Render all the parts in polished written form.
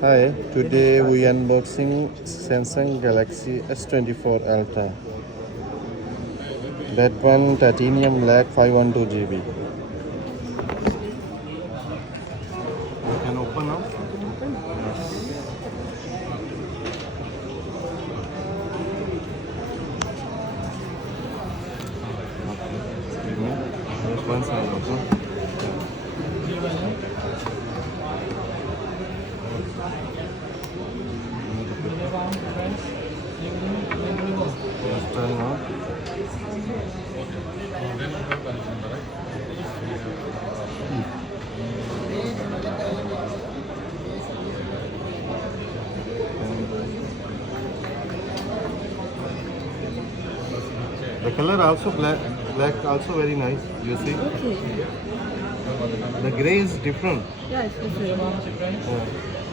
Hi, today we unboxing Samsung Galaxy S24 Ultra. That one titanium black 512 GB. You can open now. There's one side also. Let's turn on. The color also black also very nice. You see, Okay. the gray is different. Yeah, it's different.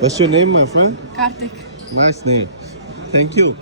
What's your name, my friend? Kartik. Nice name. Thank you.